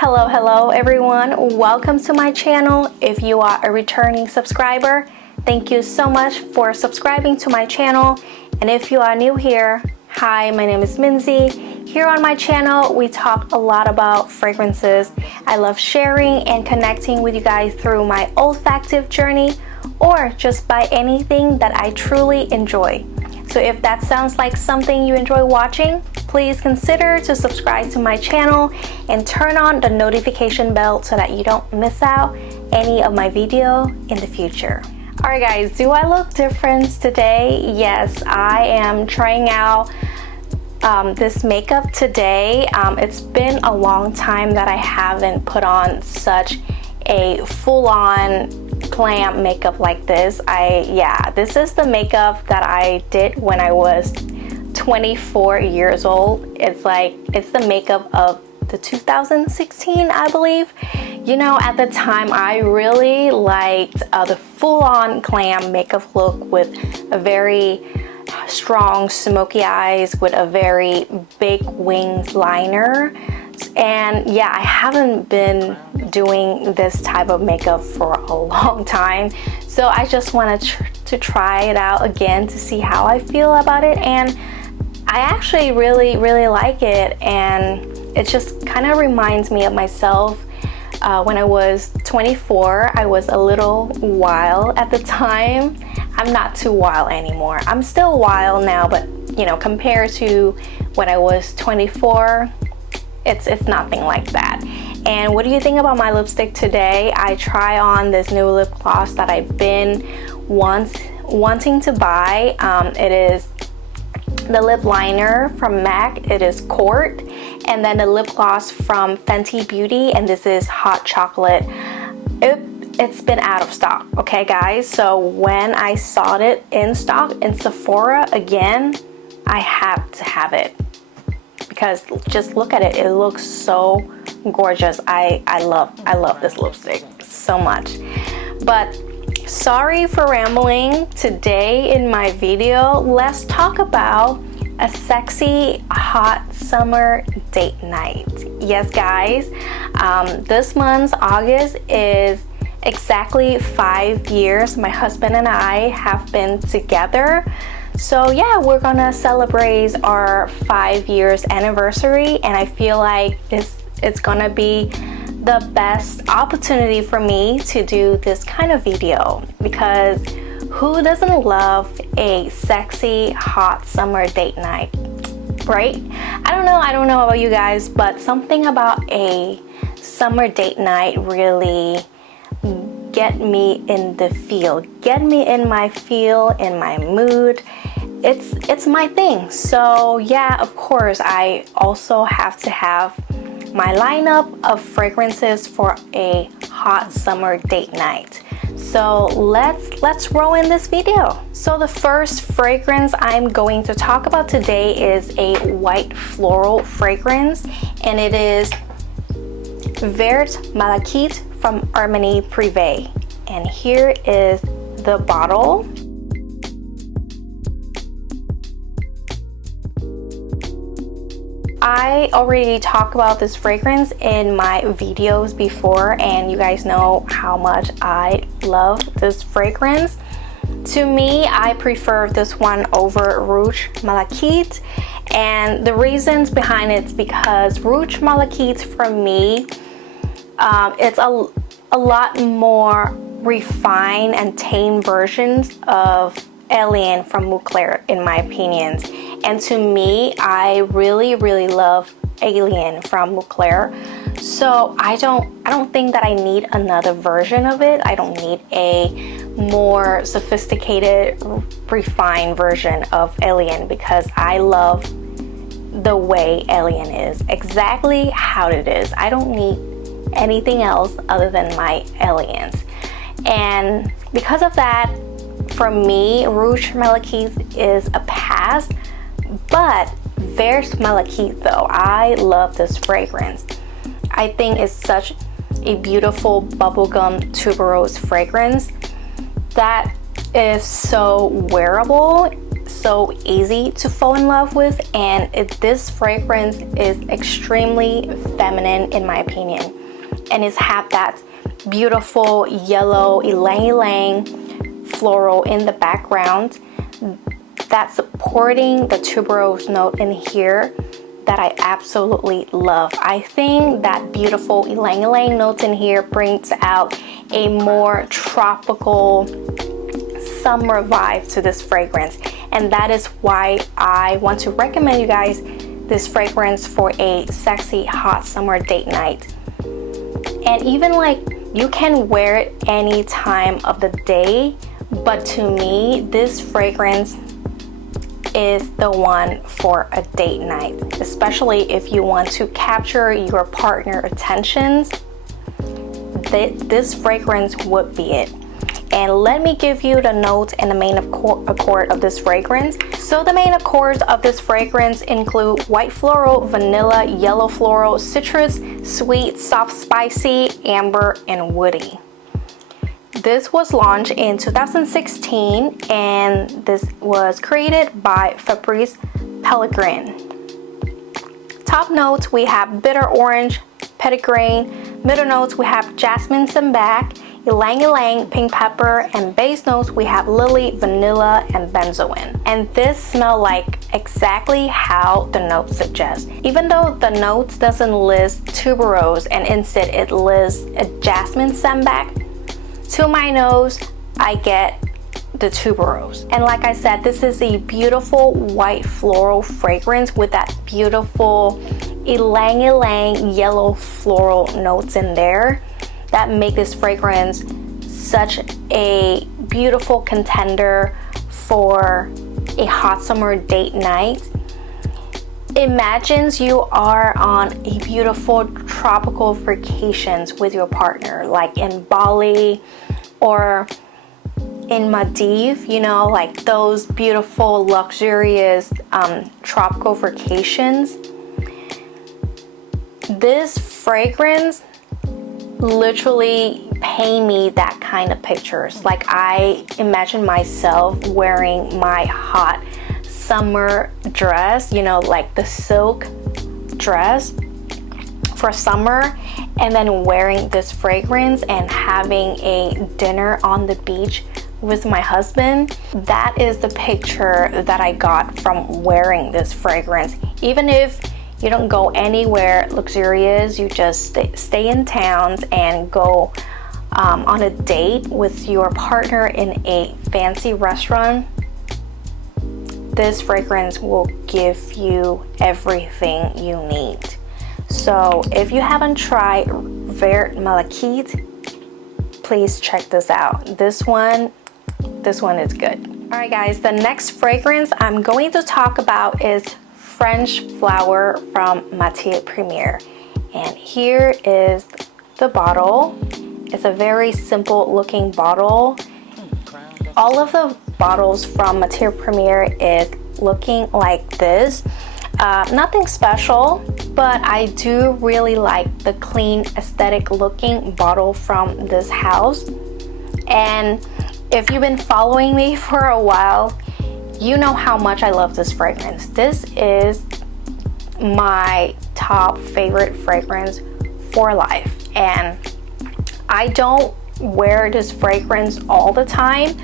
Hello everyone, welcome to my channel. If you are a returning subscriber, thank you so much for subscribing to my channel. And if you are new here, hi, my name is Minzy. Here on my channel we talk a lot about fragrances. I love sharing and connecting with you guys through my olfactive journey, or just by anything that I truly enjoy. So if that sounds like something you enjoy watching, please consider to subscribe to my channel and turn on the notification bell so that you don't miss out any of my video in the future. Alright guys, do I look different today? Yes, I am trying out this makeup today. It's been a long time that I haven't put on such a full-on glam makeup like this. This is the makeup that I did when I was 24 years old. It's the makeup of the 2016, I believe. You know, at the time I really liked the full-on glam makeup look with a very strong smoky eyes with a very big winged liner. And yeah, I haven't been doing this type of makeup for a long time, so I just wanted to try it out again to see how I feel about it. And I actually really like it, and it just kind of reminds me of myself when I was 24. I was a little wild at the time. I'm not too wild anymore. I'm still wild now, but you know, compared to when I was 24, it's nothing like that. And what do you think about my lipstick today? I try on this new lip gloss that I've been wanting to buy. It is the lip liner from MAC. It is Court, and then the lip gloss from Fenty Beauty, and this is Hot Chocolate. It's been out of stock, okay guys? So when I saw it in stock in Sephora again, I had to have it, because just look at it, it looks so gorgeous. I love this lipstick so much. But sorry for rambling. Today in my video, let's talk about a sexy hot summer date night. Yes guys, this month August is exactly 5 years my husband and I have been together. So yeah, we're gonna celebrate our 5 years anniversary, and I feel like it's gonna be the best opportunity for me to do this kind of video, because who doesn't love a sexy hot summer date night, right? I don't know about you guys, but something about a summer date night really get me in the feel, get me in my feel, in my mood. It's my thing. So yeah, of course I also have to have my lineup of fragrances for a hot summer date night. So let's roll in this video. So the first fragrance I'm going to talk about today is a white floral fragrance, and it is Vert Malachite from Armani Prive. And here is the bottle. I already talked about this fragrance in my videos before, and you guys know how much I love this fragrance. To me, I prefer this one over Rouge Malachite, and the reasons behind it is because Rouge Malachite for me, it's a lot more refined and tame versions of Alien from Mugler, in my opinion. And to me, I really love Alien from Mugler. So I don't think that I need another version of it. I don't need a more sophisticated, refined version of Alien, because I love the way Alien is, exactly how it is. I don't need anything else other than my Aliens. And because of that, for me, Rouge Malachite is a pass. But Vert Malachite though, I love this fragrance. I think it's such a beautiful bubblegum tuberose fragrance that is so wearable, so easy to fall in love with, and this fragrance is extremely feminine in my opinion, and it's have that beautiful yellow ylang ylang floral in the background that's supporting the tuberose note in here that I absolutely love. I think that beautiful ylang ylang notes in here brings out a more tropical summer vibe to this fragrance, and that is why I want to recommend you guys this fragrance for a sexy hot summer date night. And even like you can wear it any time of the day, but to me this fragrance is the one for a date night, especially if you want to capture your partner attentions. This fragrance would be it. And let me give you the notes and the main accord of this fragrance. So the main accords of this fragrance include white floral, vanilla, yellow floral, citrus, sweet, soft, spicy, amber, and woody. This was launched in 2016, and this was created by Fabrice Pellegrin. Top notes, we have bitter orange, petitgrain. Middle notes, we have jasmine sambac, ylang ylang, pink pepper, and base notes we have lily, vanilla, and benzoin. And this smells like exactly how the notes suggest. Even though the notes doesn't list tuberose and instead it lists a jasmine sambac, to my nose I get the tuberose. And like I said, this is a beautiful white floral fragrance with that beautiful ylang ylang yellow floral notes in there that make this fragrance such a beautiful contender for a hot summer date night. Imagine you are on a beautiful tropical vacations with your partner, like in Bali or in Maldives, you know, like those beautiful luxurious tropical vacations. This fragrance literally paint me that kind of pictures. Like I imagine myself wearing my hot summer dress, you know, like the silk dress for summer, and then wearing this fragrance and having a dinner on the beach with my husband. That is the picture that I got from wearing this fragrance. Even if you don't go anywhere luxurious, you just stay in towns and go on a date with your partner in a fancy restaurant, this fragrance will give you everything you need. So if you haven't tried Vert Malachite, please check this out. This one is good. All right guys, the next fragrance I'm going to talk about is French Flower from Matiere Premiere. And here is the bottle. It's a very simple looking bottle. All of the bottles from Matiere Premiere is looking like this. Nothing special, but I do really like the clean aesthetic looking bottle from this house. And if you've been following me for a while, you know how much I love this fragrance. This is my top favorite fragrance for life, and I don't wear this fragrance all the time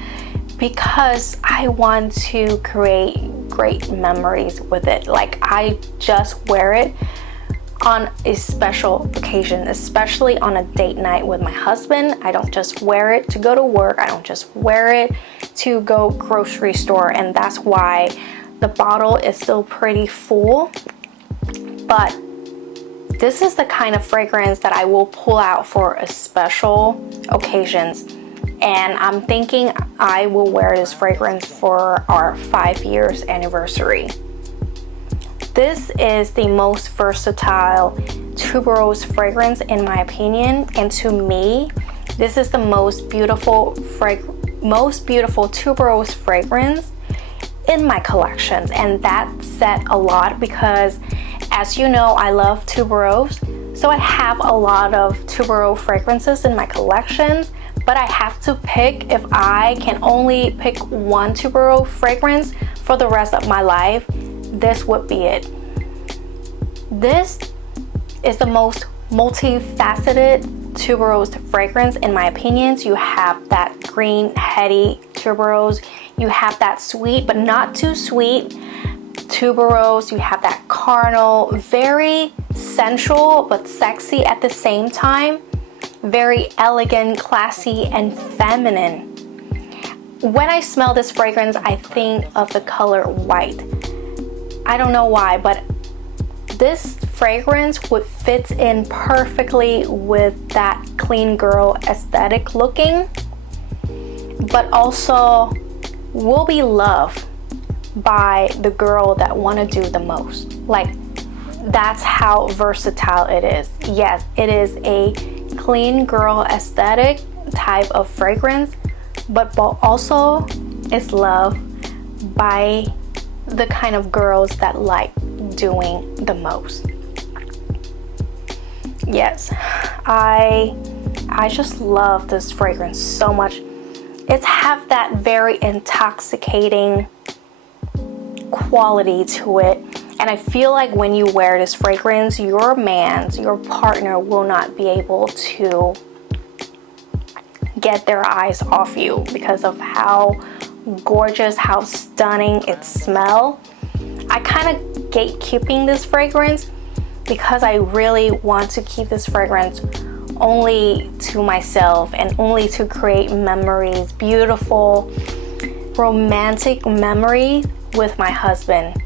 because I want to create great memories with it. Like I just wear it on a special occasion, especially on a date night with my husband. I don't just wear it to go to work. I don't just wear it to go grocery store, and that's why the bottle is still pretty full. But this is the kind of fragrance that I will pull out for a special occasions, and I'm thinking I will wear this fragrance for our 5 years anniversary. This is the most versatile tuberose fragrance in my opinion, and to me this is the most beautiful tuberose fragrance in my collections. And that said a lot because, as you know, I love tuberose, so I have a lot of tuberose fragrances in my collections, but I have to pick. If I can only pick one tuberose fragrance for the rest of my life, this would be it. This is the most multifaceted tuberose fragrance in my opinion. You have that green heady tuberose, you have that sweet but not too sweet tuberose, you have that carnal, very sensual but sexy at the same time, very elegant, classy, and feminine. When I smell this fragrance, I think of the color white. I don't know why, but this fragrance would fit in perfectly with that clean girl aesthetic looking, but also will be loved by the girl that want to do the most. Like, that's how versatile it is. Yes, it is a clean girl aesthetic type of fragrance, but also it's loved by the kind of girls that like doing the most. Yes, I just love this fragrance so much. It's have that very intoxicating quality to it, and I feel like when you wear this fragrance, your partner will not be able to get their eyes off you because of how gorgeous, how stunning it smells. I kind of gatekeeping this fragrance because I really want to keep this fragrance only to myself and only to create memories, beautiful romantic memory with my husband.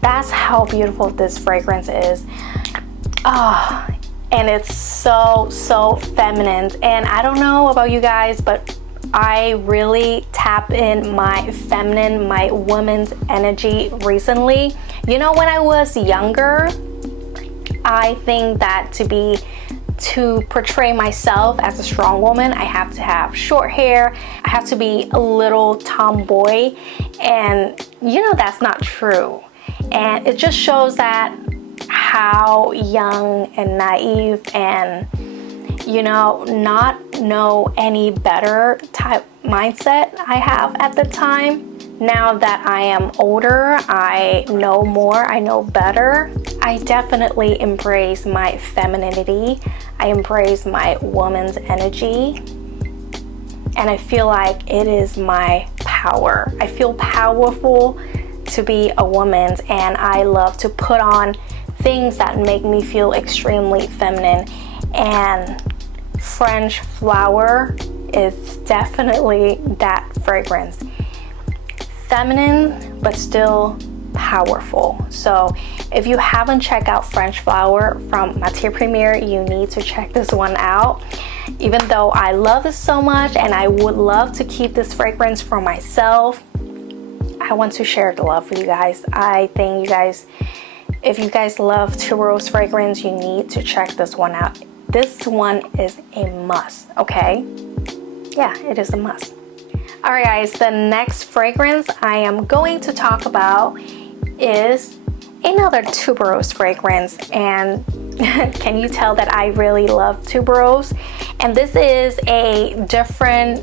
That's how beautiful this fragrance is. And it's so feminine. And I don't know about you guys, but I really tap in my feminine, my woman's energy recently. You know, when I was younger, I think that to portray myself as a strong woman, I have to have short hair, I have to be a little tomboy, and you know that's not true. And it just shows that how young and naive and, you know, not know any better type mindset I have at the time. Now that I am older, I know more, I know better. I definitely embrace my femininity. I embrace my woman's energy. And I feel like it is my power. I feel powerful to be a woman, and I love to put on things that make me feel extremely feminine. And French flower is definitely that fragrance. Feminine, but still powerful. So if you haven't checked out French flower from Matiere, you need to check this one out. Even though I love this so much and I would love to keep this fragrance for myself, I want to share the love with you guys. I think you guys, if you guys love tuberose fragrance, you need to check this one out. This one is a must, okay? Yeah, it is a must. Alright guys, the next fragrance I am going to talk about is another tuberose fragrance, and can you tell that I really love tuberose? And this is a different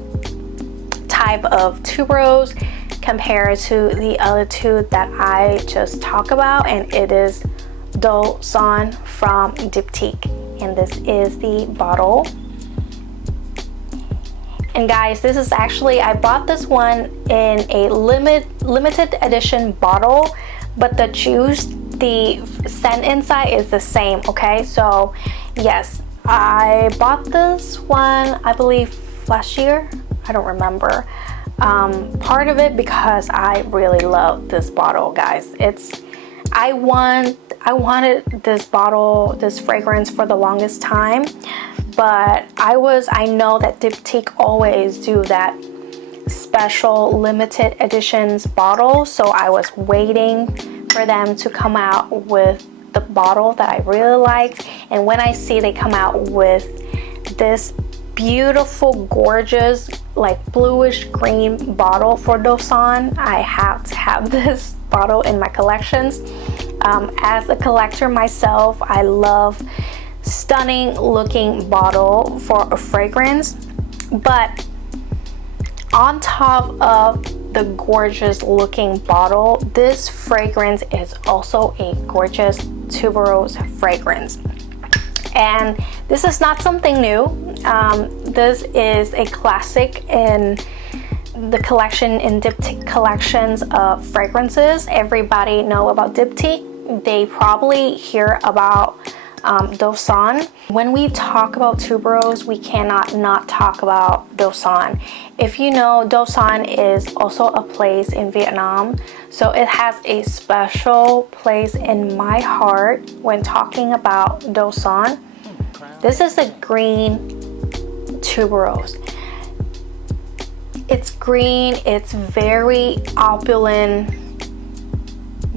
type of tuberose compared to the other two that I just talked about, and it is Dolson from Diptyque, and this is the bottle. And guys, this is actually, I bought this one in a limited edition bottle, but the juice, the scent inside is the same, okay? So yes, I bought this one, I believe last year, I don't remember. Part of it because I really love this bottle, guys. I wanted this bottle, this fragrance for the longest time, but I know that Diptyque always do that special limited editions bottle, so I was waiting for them to come out with the bottle that I really liked. And when I see they come out with this beautiful, gorgeous, like bluish green bottle for Dolson, I have to have this bottle in my collections. As a collector myself, I love stunning looking bottle for a fragrance, but on top of the gorgeous looking bottle, this fragrance is also a gorgeous tuberose fragrance. And this is not something new. This is a classic in the collection, in Diptyque collections of fragrances. Everybody know about Diptyque. They probably hear about Dosan. When we talk about tuberose, we cannot not talk about Dosan. If you know, Dosan is also a place in Vietnam, so it has a special place in my heart when talking about Dosan. This is a green tuberose. It's green, it's very opulent,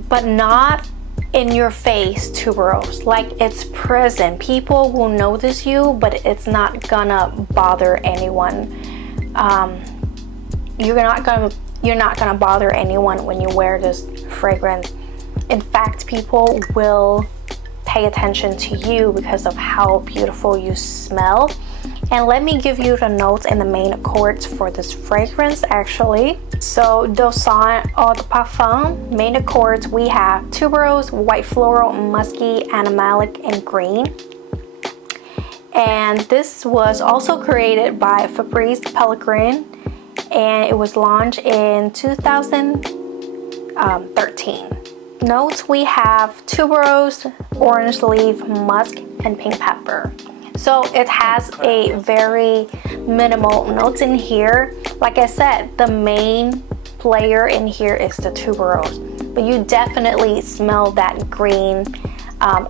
but not in your face tuberose. Like, it's present. People will notice you, but it's not gonna bother anyone. You're not gonna bother anyone when you wear this fragrance. In fact, people will pay attention to you because of how beautiful you smell. And let me give you the notes and the main accords for this fragrance actually. So Dosan Eau de Parfum, main accords, we have tuberose, white floral, musky, animalic, and green. And this was also created by Fabrice Pellegrin, and it was launched in 2013. Notes, we have tuberose, orange leaf, musk, and pink pepper. So it has a very minimal notes in here. Like I said, the main player in here is the tuberose, but you definitely smell that green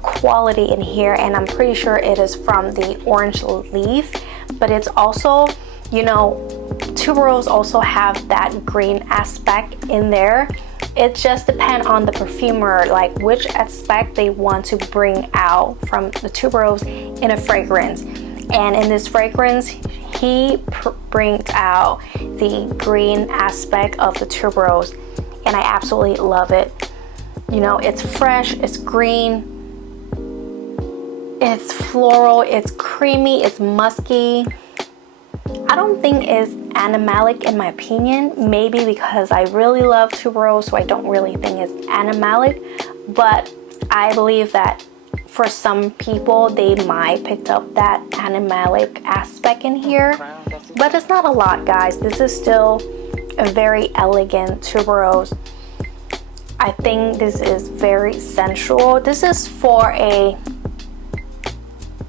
quality in here, and I'm pretty sure it is from the orange leaf. But it's also, you know, tuberose also have that green aspect in there. It just depends on the perfumer, like which aspect they want to bring out from the tuberose in a fragrance. And in this fragrance, he brings out the green aspect of the tuberose, and I absolutely love it. You know, it's fresh, it's green, it's floral, it's creamy, it's musky. I don't think it's animalic in my opinion, maybe because I really love tuberose, so I don't really think it's animalic, but I believe that for some people they might pick up that animalic aspect in here, but it's not a lot, guys. This is still a very elegant tuberose. I think this is very sensual. This is for a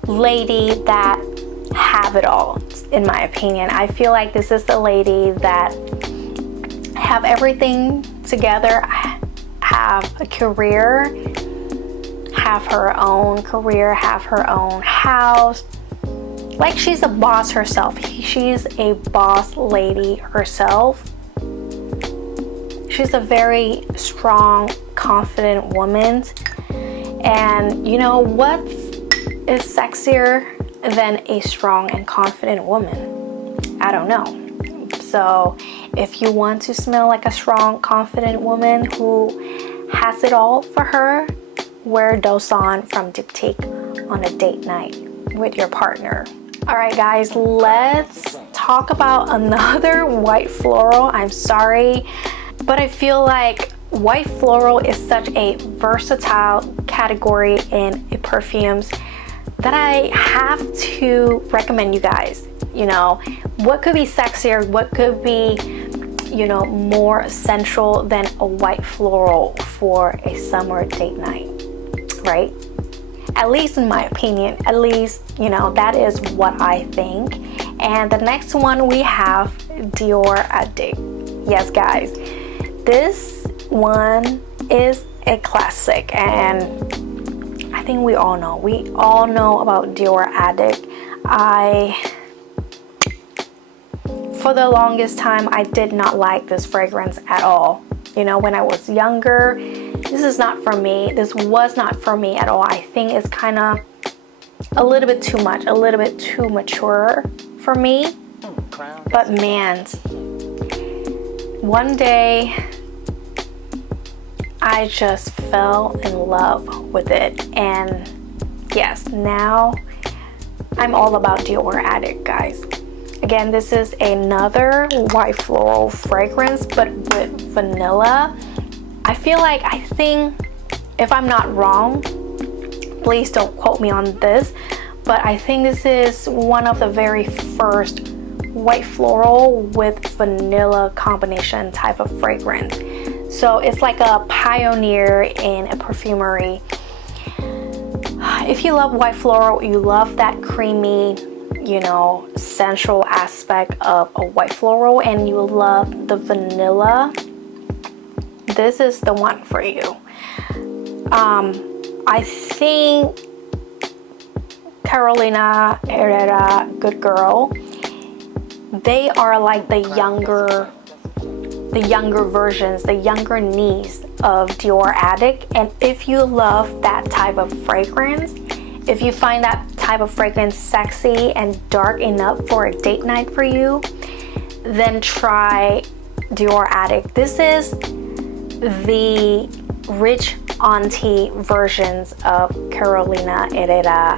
lady that have it all, in my opinion. I feel like this is the lady that have everything together, have a career, have her own career, have her own house. Like, she's a boss herself. She's a boss lady herself. She's a very strong, confident woman. And you know what is sexier than a strong and confident woman? I don't know. So if you want to smell like a strong, confident woman who has it all for her, wear Dosan from Diptyque on a date night with your partner. All right, guys, let's talk about another white floral. I'm sorry, but I feel like white floral is such a versatile category in perfumes that I have to recommend you guys. You know, what could be sexier, what could be, you know, more sensual than a white floral for a summer date night, right? At least in my opinion, at least, you know, that is what I think. And the next one we have Dior Addict. Yes, guys, this one is a classic, and I think we all know about Dior Addict. For the longest time, I did not like this fragrance at all. You know, when I was younger, this is not for me. This was not for me at all. I think it's kind of a little bit too much, a little bit too mature for me. But man, one day I just fell in love with it, and yes, now I'm all about Dior Addict, guys. Again, this is another white floral fragrance, but with vanilla. I think, if I'm not wrong, please don't quote me on this, but I think this is one of the very first white floral with vanilla combination type of fragrance. So it's like a pioneer in a perfumery. If you love white floral, you love that creamy, you know, sensual aspect of a white floral, and you love the vanilla, this is the one for you. I think Carolina Herrera Good Girl, they are like the younger versions, the younger niece of Dior Addict. And if you love that type of fragrance, if you find that type of fragrance sexy and dark enough for a date night for you, then try Dior Addict. This is the rich auntie versions of Carolina Herrera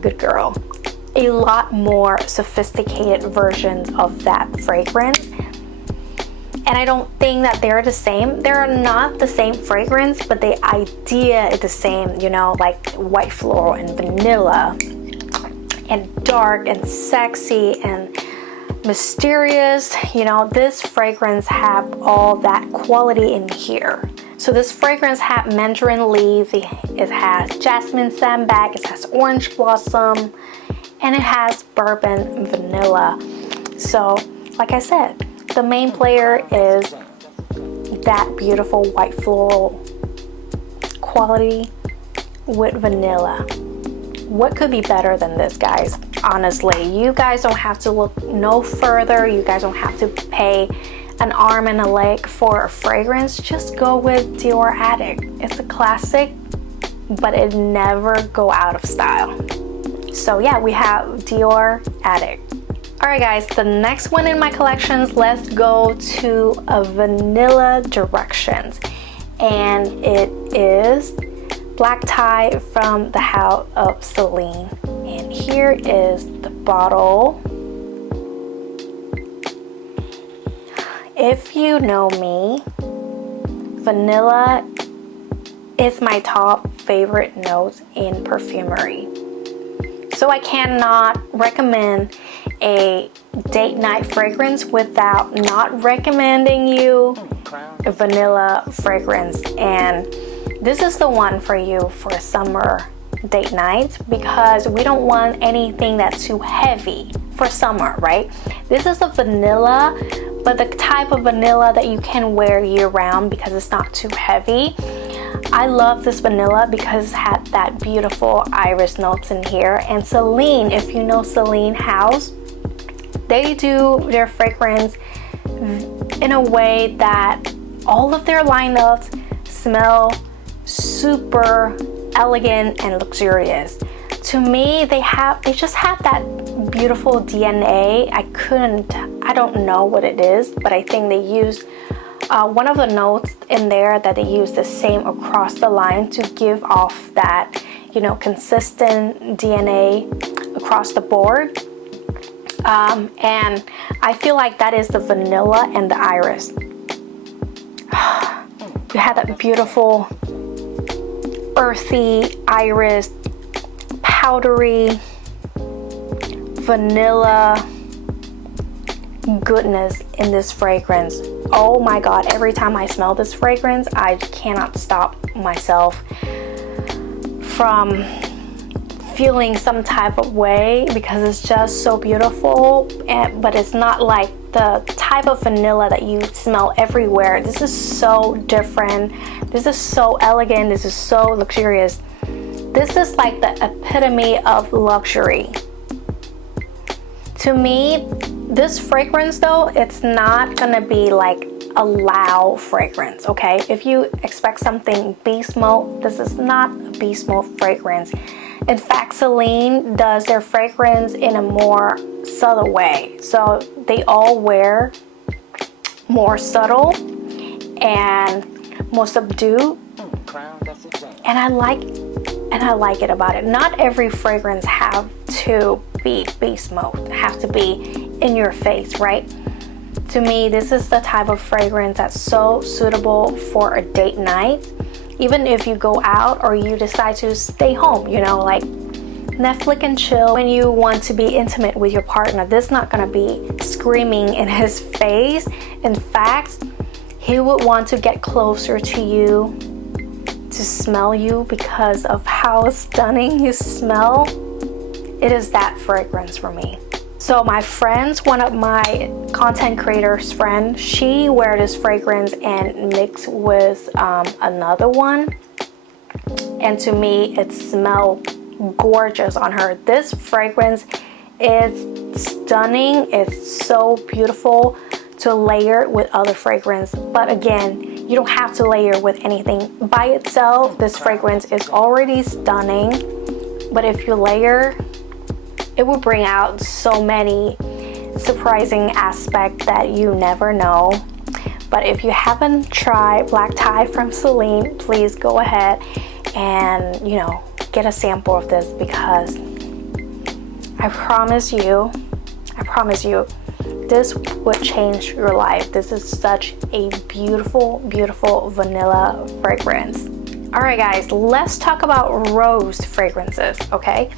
Good Girl. A lot more sophisticated versions of that fragrance. And I don't think that they're the same. They're not the same fragrance, but the idea is the same, you know, like white floral and vanilla and dark and sexy and mysterious. You know, this fragrance have all that quality in here. So this fragrance has mandarin leaf, it has jasmine sandbag, it has orange blossom, and it has bourbon vanilla. So like I said, the main player is that beautiful white floral quality with vanilla. What could be better than this, guys? Honestly, you guys don't have to look no further. You guys don't have to pay an arm and a leg for a fragrance. Just go with Dior Addict. It's a classic, but it never go out of style. So yeah, we have Dior Addict. Alright guys, the next one in my collections, let's go to a vanilla directions. And it is Black Tie from the house of Celine. And here is the bottle. If you know me, vanilla is my top favorite note in perfumery. So I cannot recommend a date night fragrance without not recommending you a vanilla fragrance. And this is the one for you for a summer date night, because we don't want anything that's too heavy for summer, right? This is a vanilla, but the type of vanilla that you can wear year round because it's not too heavy. I love this vanilla because it had that beautiful iris notes in here. And Celine, if you know Celine house, they do their fragrance in a way that all of their lineups smell super elegant and luxurious. To me, they just have that beautiful DNA. I don't know what it is, but I think they use one of the notes in there that they use the same across the line to give off that, you know, consistent DNA across the board. And I feel like that is the vanilla and the iris. You have that beautiful earthy iris, powdery vanilla goodness in this fragrance. Oh my god, every time I smell this fragrance, I cannot stop myself from feeling some type of way because it's just so beautiful. But it's not like the type of vanilla that you smell everywhere. This is so different. This is so elegant. This is so luxurious. This is like the epitome of luxury. To me, this fragrance though, it's not gonna be like a loud fragrance, okay? If you expect something beast mode, this is not a beast mode fragrance. In fact, Celine does their fragrance in a more subtle way. So they all wear more subtle and more subdued. And I like it about it. Not every fragrance have to be beast mode, have to be in your face, right? To me, this is the type of fragrance that's so suitable for a date night. Even if you go out or you decide to stay home, you know, like Netflix and chill. When you want to be intimate with your partner, this is not gonna be screaming in his face. In fact, he would want to get closer to you, to smell you because of how stunning you smell. It is that fragrance for me. So my friends, one of my content creators' friend, she wear this fragrance and mix with another one, and to me it smelled gorgeous on her. This fragrance is stunning. It's so beautiful to layer with other fragrance, but again, you don't have to layer with anything by itself. This fragrance is already stunning, but if you layer, it will bring out so many surprising aspects that you never know. But if you haven't tried Black Tie from Celine, please go ahead and, you know, get a sample of this, because I promise you, this would change your life. This is such a beautiful, beautiful vanilla fragrance. All right, guys, let's talk about rose fragrances, okay?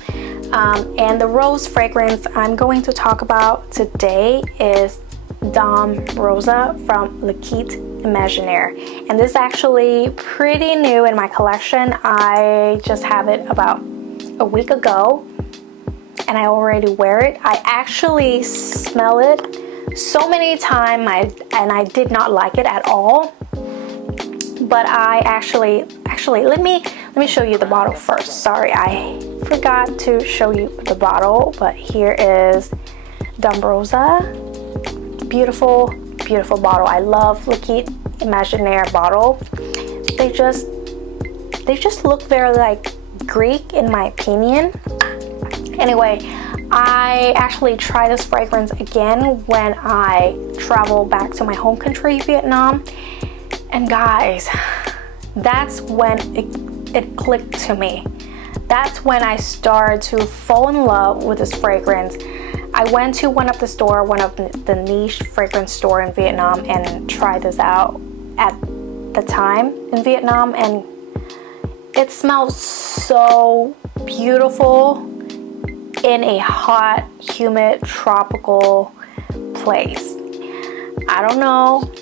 And the rose fragrance I'm going to talk about today is Dame Rosa from Malachite Imaginaire. And this is actually pretty new in my collection. I just have it about a week ago and I already wear it. I actually smell it so many times and I did not like it at all. But I actually let me show you the bottle first. Sorry, I forgot to show you the bottle, but here is Dame Rosa. Beautiful, beautiful bottle. I love Malachite Imaginaire bottle. They just look very like Greek in my opinion. Anyway, I actually tried this fragrance again when I travel back to my home country, Vietnam. And guys, that's when it clicked to me. That's when I started to fall in love with this fragrance. I went to one of the niche fragrance store in Vietnam and tried this out at the time in Vietnam, and it smells so beautiful in a hot, humid, tropical place. I don't know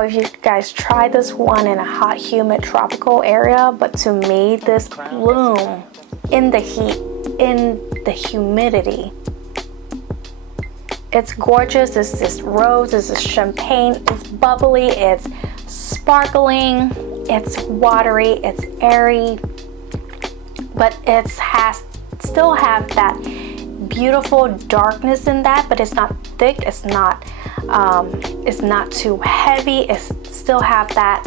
if you guys tried this one in a hot, humid, tropical area, but to me, this bloom in the heat, in the humidity, it's gorgeous. It's this rose, it's this champagne, it's bubbly, it's sparkling, it's watery, it's airy, but it still have that beautiful darkness in that, but it's not thick, it's not too heavy. It still have that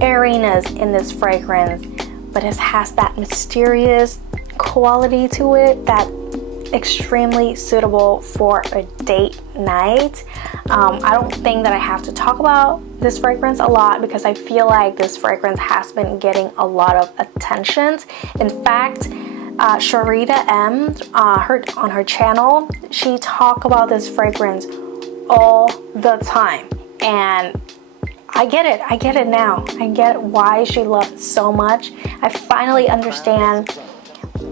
airiness in this fragrance, but it has that mysterious quality to it that extremely suitable for a date night. I don't think that I have to talk about this fragrance a lot because I feel like this fragrance has been getting a lot of attention. In fact, Sharita M, on her channel, she talked about this fragrance all the time, and I get it now. I get why she loved it so much. I finally understand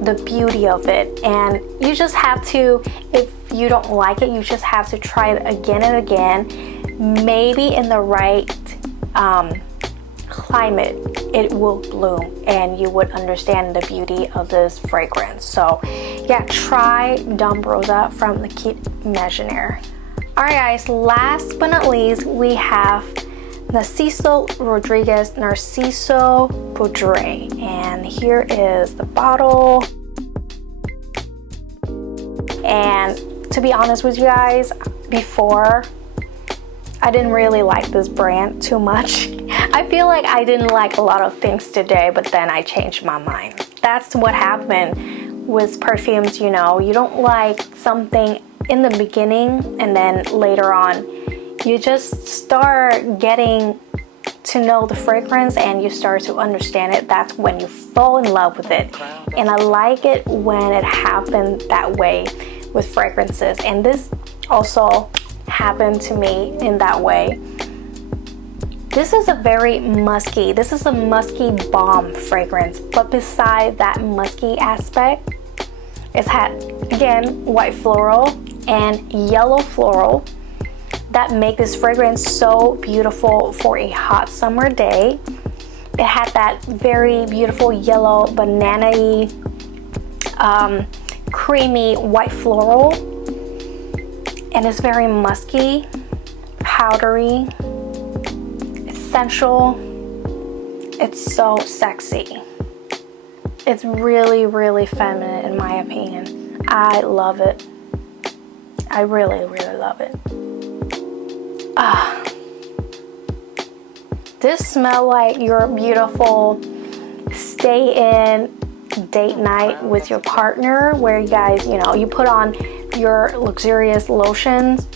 the beauty of it, and you just have to, if you don't like it, you just have to try it again and again. Maybe in the right climate, it will bloom and you would understand the beauty of this fragrance. So yeah, try Dame Rosa from Malachite Imaginaire. Alright guys, last but not least, we have Cecil Rodriguez Narciso Poudree, and here is the bottle. And to be honest with you guys, before I didn't really like this brand too much. I feel like I didn't like a lot of things today, but then I changed my mind. That's what happened with perfumes, you know. You don't like something in the beginning and then later on you just start getting to know the fragrance and you start to understand it. That's when you fall in love with it. And I like it when it happened that way. with fragrances, and this also happened to me in that way. This is a very musky, this is a musky balm fragrance, but beside that musky aspect, it's had, again, white floral and yellow floral that make this fragrance so beautiful for a hot summer day. It had that very beautiful yellow banana-y, creamy white floral, and it's very musky, powdery, essential. It's so sexy. It's really, really feminine in my opinion. I love it. I really, really love it. This smells like your beautiful stay-in date night with your partner, where you guys, you know, you put on your luxurious lotions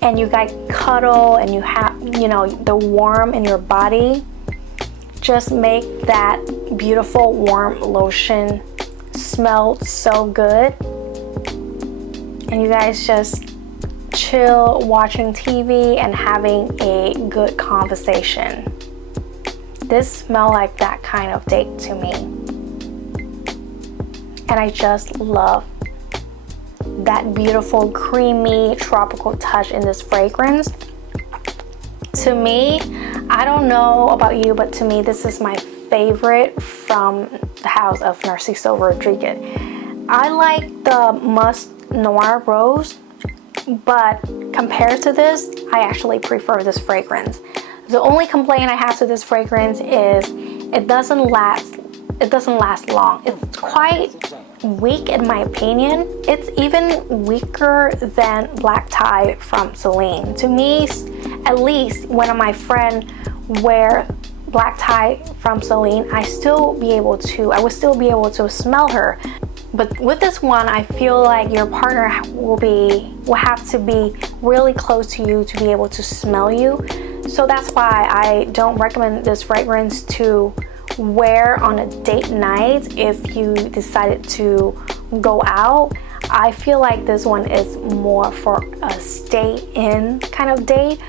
and you guys cuddle and you have, you know, the warmth in your body. Just make that beautiful warm lotion smell so good, and you guys just chill watching TV and having a good conversation. This smells like that kind of date to me, and I just love that beautiful creamy tropical touch in this fragrance. To me, I don't know about you, but to me this is my favorite from the house of Narciso Rodriguez. I like the Musk Noir Rose, but compared to this, I actually prefer this fragrance. The only complaint I have to this fragrance is it doesn't last long. It's quite weak in my opinion. It's even weaker than Black Tie from Celine. To me, at least when my friend wear Black Tie from Celine, I would still be able to smell her. But with this one, I feel like your partner will have to be really close to you to be able to smell you. So that's why I don't recommend this fragrance to wear on a date night if you decided to go out. I feel like this one is more for a stay in kind of date,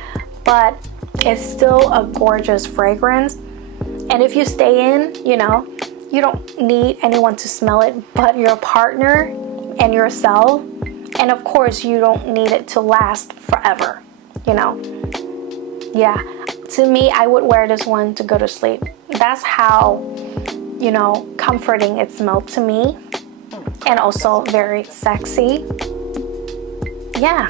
but it's still a gorgeous fragrance. And if you stay in, you know, you don't need anyone to smell it but your partner and yourself. And of course, you don't need it to last forever, you know. Yeah, to me, I would wear this one to go to sleep. That's how, you know, comforting it smelled to me, and also very sexy. Yeah,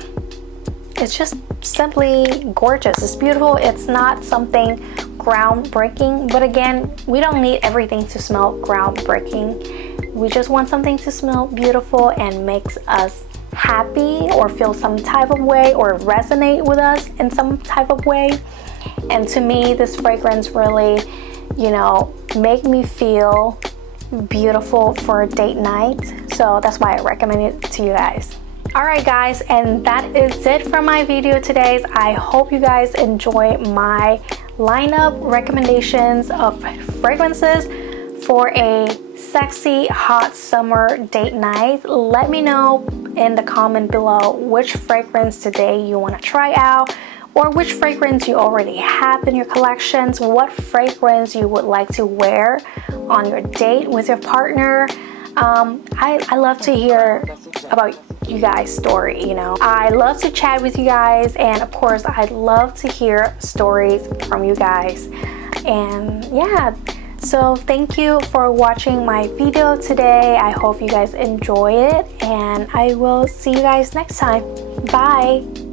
it's just simply gorgeous. It's beautiful. It's not something groundbreaking, but again, we don't need everything to smell groundbreaking. We just want something to smell beautiful and makes us happy or feel some type of way or resonate with us in some type of way. And to me, this fragrance really, you know, make me feel beautiful for a date night. So that's why I recommend it to you guys. Alright guys, and that is it for my video today. I hope you guys enjoy my lineup recommendations of fragrances for a sexy hot summer date night. Let me know in the comment below which fragrance today you want to try out, or which fragrance you already have in your collections, what fragrance you would like to wear on your date with your partner. I love to hear about you guys' story, you know. I love to chat with you guys, and of course I'd love to hear stories from you guys. And yeah, so thank you for watching my video today. I hope you guys enjoy it, and I will see you guys next time. Bye.